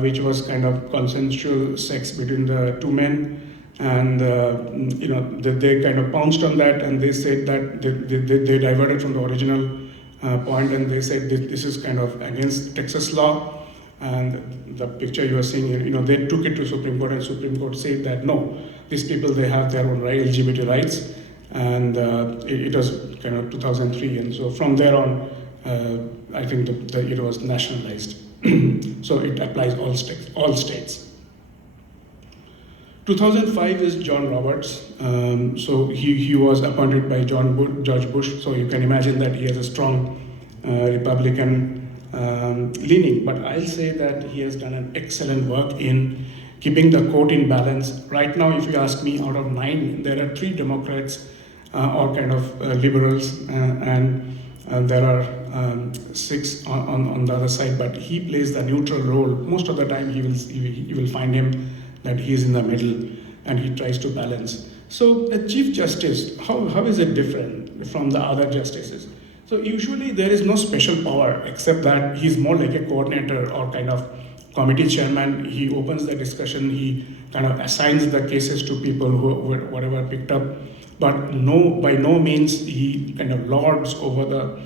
which was kind of consensual sex between the 2 men, and they kind of pounced on that, and they said that they diverted from the original point, and they said this is kind of against Texas law, and the picture you are seeing here, they took it to Supreme Court, and Supreme Court said that no, these people, they have their own LGBT rights, and it was kind of 2003, and so from there on, I think it was nationalized. So it applies all states. 2005 is John Roberts. So he was appointed by George Bush. So you can imagine that he has a strong Republican leaning. But I'll say that he has done an excellent work in keeping the court in balance. Right now, if you ask me, out of 9, there are 3 Democrats or kind of liberals, and there are 6 on the other side. But he plays the neutral role. Most of the time, you will find him that he is in the middle, and he tries to balance. So a Chief Justice, how is it different from the other justices? So usually there is no special power, except that he's more like a coordinator or kind of committee chairman. He opens the discussion, he kind of assigns the cases to people who whatever picked up, but by no means he kind of lords over the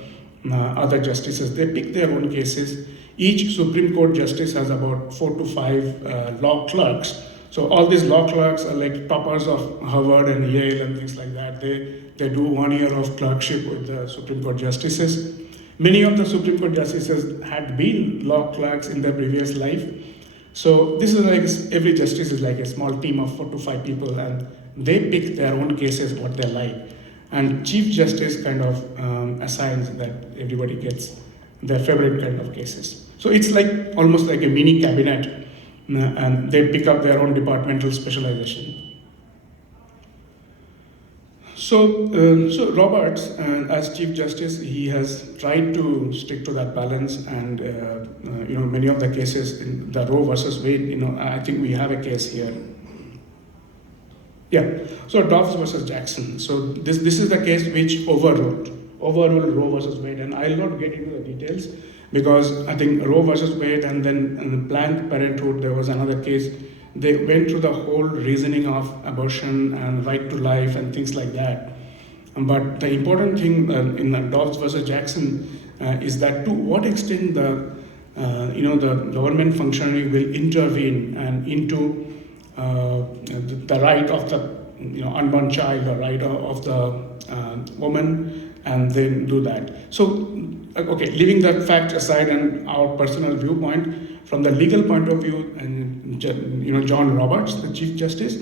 other justices. They pick their own cases. Each Supreme Court justice has about 4 to 5 law clerks. So all these law clerks are like toppers of Harvard and Yale and things like that. They do 1 year of clerkship with the Supreme Court justices. Many of the Supreme Court justices had been law clerks in their previous life. So this is like every justice is like a small team of 4 to 5 people, and they pick their own cases, what they like. And Chief Justice kind of assigns that everybody gets their favorite kind of cases. So it's like almost like a mini cabinet, and they pick up their own departmental specialization. So Roberts, as Chief Justice, he has tried to stick to that balance, and many of the cases in the Roe versus Wade, I think we have a case here. Yeah, so Dobbs versus Jackson. So this is the case which overruled Roe versus Wade, and I'll not get into the details because I think Roe versus Wade and then Planned Parenthood, there was another case. They went through the whole reasoning of abortion and right to life and things like that. But the important thing in Dobbs versus Jackson is that to what extent the government functionary will intervene and into the right of the unborn child, the right of the woman, and then do that. So, okay, leaving that fact aside and our personal viewpoint, from the legal point of view, and John Roberts, the Chief Justice,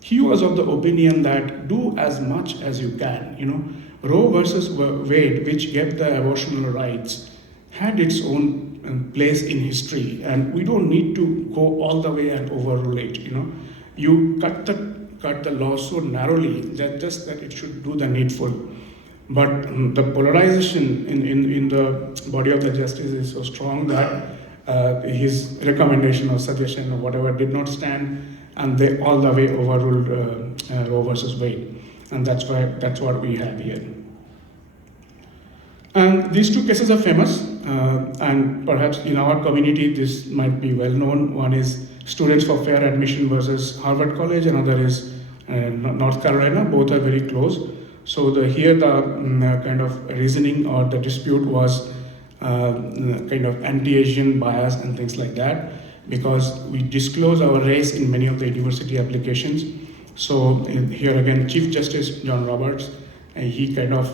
he was of the opinion that do as much as you can. Roe versus Wade, which gave the abortional rights, had its own place in history, and we don't need to go all the way and overrule it. You cut the law so narrowly that just that it should do the needful. But the polarization in the body of the justice is so strong that his recommendation or suggestion or whatever did not stand, and they all the way overruled Roe versus Wade, and that's what we have here. And these two cases are famous, and perhaps in our community this might be well known. One is Students for Fair Admission versus Harvard College, another is North Carolina. Both are very close. So here the kind of reasoning or the dispute was kind of anti-Asian bias and things like that, because we disclose our race in many of the university applications. So here again, Chief Justice John Roberts, he kind of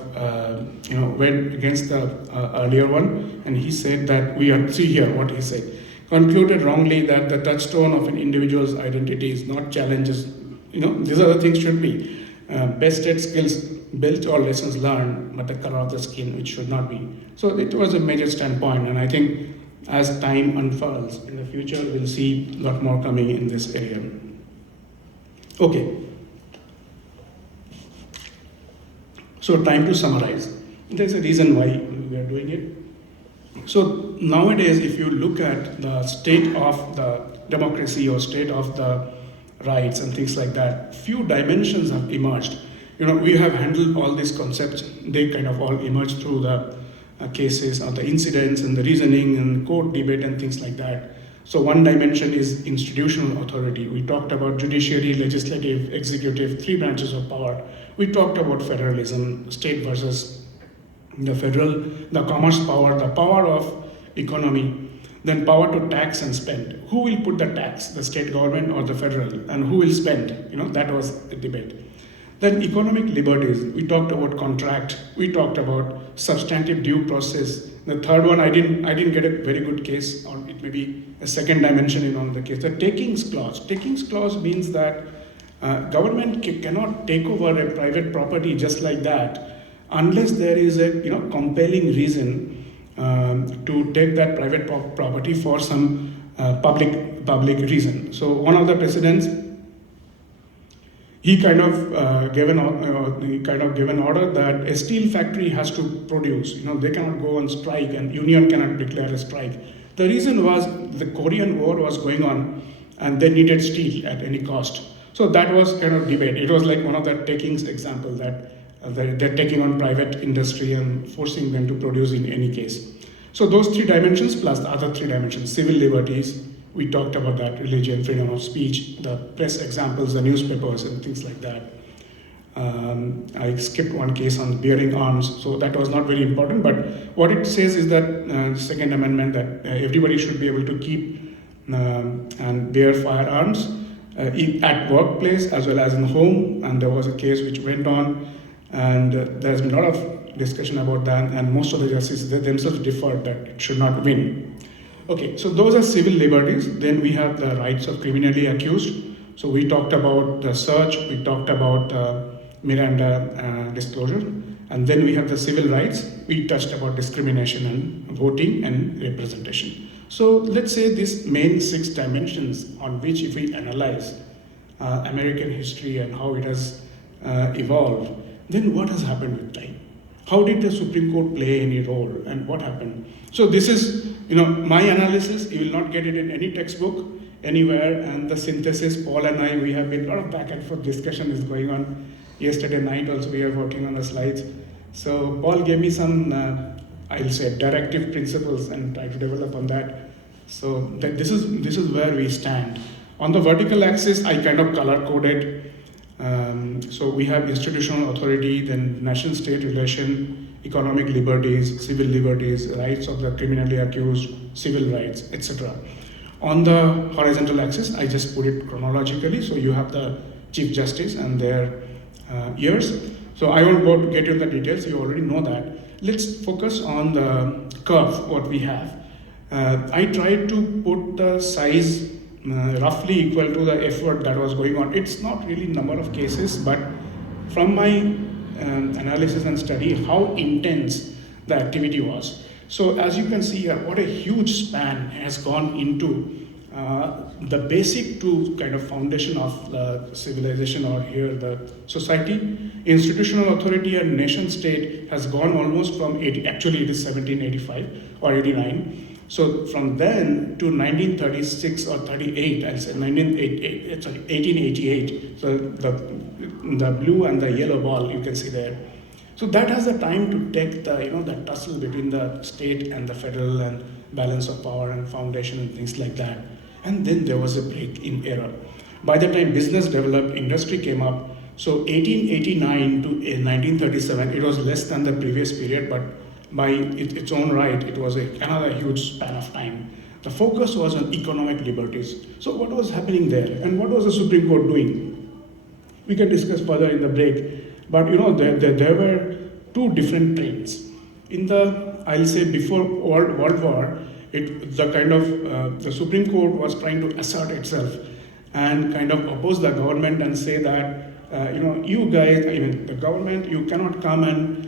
went against the earlier one, and he said that see here what he said, concluded wrongly that the touchstone of an individual's identity is not challenges. These are the things should be bested skills built or lessons learned, but the color of the skin, which should not be. So it was a major standpoint, and I think as time unfurls in the future, we'll see a lot more coming in this area. Okay. So time to summarize. There's a reason why we are doing it. So nowadays, if you look at the state of the democracy or state of the rights and things like that, few dimensions have emerged. We have handled all these concepts. They kind of all emerged through the cases or the incidents and the reasoning and court debate and things like that. So one dimension is institutional authority. We talked about judiciary, legislative, executive, 3 branches of power. We talked about federalism, state versus the federal, the commerce power, the power of economy, then power to tax and spend. Who will put the tax, the state government or the federal, and who will spend? That was the debate. Then economic liberties, we talked about contract, we talked about substantive due process. The third one, I didn't get a very good case, or it may be a second dimension in on the case. The takings clause. Takings clause means that government cannot take over a private property just like that unless there is a compelling reason to take that private property for some public reason. So one of the presidents, he kind of gave an order that a steel factory has to produce. They cannot go on strike, and union cannot declare a strike. The reason was the Korean War was going on, and they needed steel at any cost. So that was kind of debate. It was like one of the takings example that they're taking on private industry and forcing them to produce in any case. So those 3 dimensions plus the other 3 dimensions, civil liberties. We talked about that, religion, freedom of speech, the press examples, the newspapers and things like that. I skipped one case on bearing arms, so that was not very important, but what it says is that the Second Amendment, that everybody should be able to keep and bear firearms at workplace as well as in home, and there was a case which went on, and there's been a lot of discussion about that, and most of the justices themselves deferred that it should not win. Okay, so those are civil liberties. Then we have the rights of criminally accused. So we talked about the search, we talked about Miranda disclosure, and then we have the civil rights. We touched about discrimination and voting and representation. So let's say these main 6 dimensions on which if we analyze American history and how it has evolved, then what has happened with time? How did the Supreme Court play any role, and what happened? So this is My analysis, you will not get it in any textbook, anywhere, and the synthesis, Paul and I, we have been, a lot of back and forth discussion is going on. Yesterday night also we are working on the slides. So Paul gave me some, I'll say, directive principles and try to develop on that. So this is where we stand. On the vertical axis, I kind of color coded. So we have institutional authority, then nation-state relation, economic liberties, civil liberties, rights of the criminally accused, civil rights, etc. On the horizontal axis, I just put it chronologically. So you have the Chief Justice and their years. So I won't go to get into the details, you already know that. Let's focus on the curve, what we have. I tried to put the size roughly equal to the effort that was going on. It's not really number of cases, but from my analysis and study, how intense the activity was. So as you can see here, what a huge span has gone into the basic to kind of foundation of the civilization, or here the society. Institutional authority and nation state has gone almost from 80, actually it is 1785 or 89. So from then to 1936 or 38, I'll say 1888. So the blue and the yellow ball you can see there. So that has the time to take the the tussle between the state and the federal and balance of power and foundation and things like that. And then there was a break in era. By the time business developed, industry came up. So 1889 to 1937, it was less than the previous period, but by its own right, it was another huge span of time. The focus was on economic liberties. So what was happening there, and what was the Supreme Court doing? We can discuss further in the break, but there were two different trends. In the, I'll say, before World War, the Supreme Court was trying to assert itself and kind of oppose the government and say that you guys, the government, you cannot come and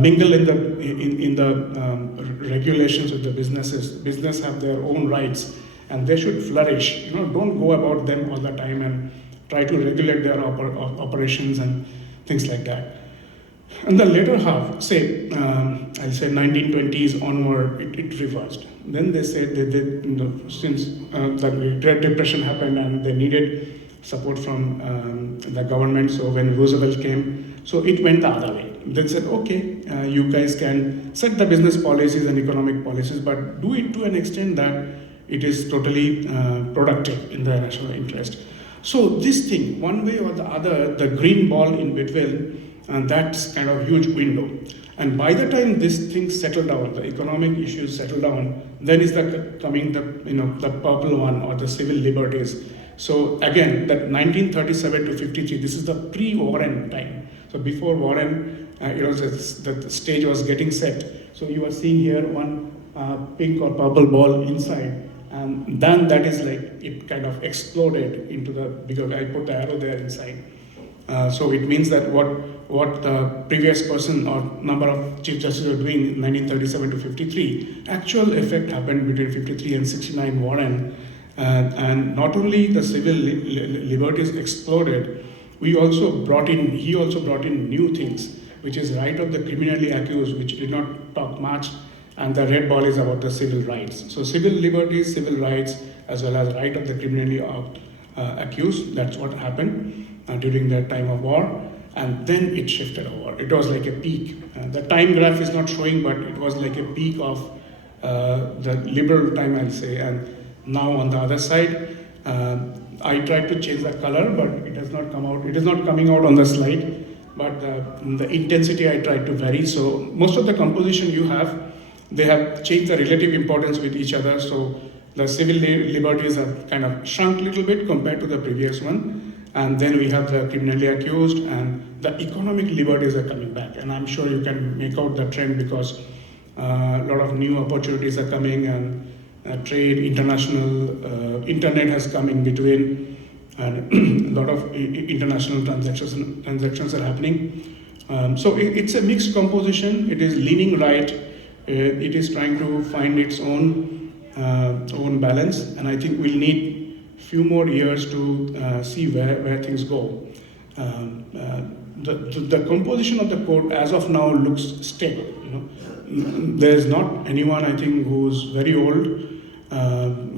mingle in the regulations of the businesses. Business have their own rights and they should flourish. Don't go about them all the time and try to regulate their operations and things like that. And the later half, say, I'll say 1920s onward, it reversed. Then they said that since the Great Depression happened and they needed support from the government, so when Roosevelt came, so it went the other way. They said, okay, you guys can set the business policies and economic policies, but do it to an extent that it is totally productive in the national interest. So this thing, one way or the other, the green ball in between, and that's kind of huge window. And by the time this thing settled down, the economic issues settle down, then is coming the purple one, or the civil liberties. So again, that 1937 to 53, this is the pre-Warren time. So before Warren, the stage was getting set. So you are seeing here one pink or purple ball inside, and then that is like it kind of exploded into the bigger. I put the arrow there inside. So it means that what the previous person or number of chief justices were doing in 1937 to 53, actual effect happened between 53 and 69 Warren, and not only the civil liberties exploded, he also brought in new things, which is right of the criminally accused, which did not talk much, and the red ball is about the civil rights. So civil liberties, civil rights, as well as right of the criminally accused, that's what happened during that time of war, and then it shifted over. It was like a peak. The time graph is not showing, but it was like a peak of the liberal time, I'll say, and now on the other side, I tried to change the color, but it has not come out. It is not coming out on the slide, but the intensity I tried to vary. So most of the composition you have, they have changed the relative importance with each other. So the civil liberties have kind of shrunk a little bit compared to the previous one. And then we have the criminally accused, and the economic liberties are coming back. And I'm sure you can make out the trend because a lot of new opportunities are coming, and trade, international, internet has come in between, and a lot of international transactions are happening. So it's a mixed composition. It is leaning right. It is trying to find its own balance, and I think we'll need few more years to see where things go. The composition of the court as of now looks stable. there's not anyone, I think, who's very old.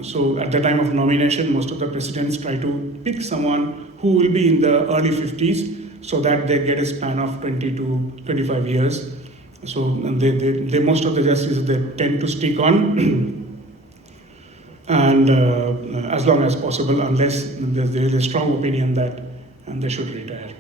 So at the time of nomination, most of the presidents try to pick someone who will be in the early 50s so that they get a span of 20 to 25 years. So and they most of the justices, they tend to stick on and as long as possible, unless there is a strong opinion that they should retire.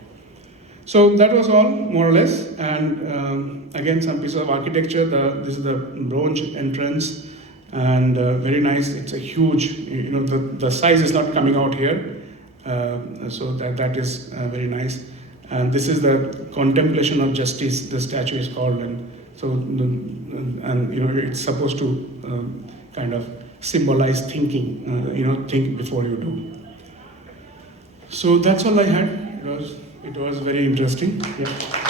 So that was all, more or less. And again, some piece of architecture. This is the bronze entrance, and very nice. It's a huge, the size is not coming out here, so that is very nice. And this is the contemplation of justice, the statue is called, and so it's supposed to kind of symbolize thinking, think before you do. So that's all I had. It was very interesting. Yeah.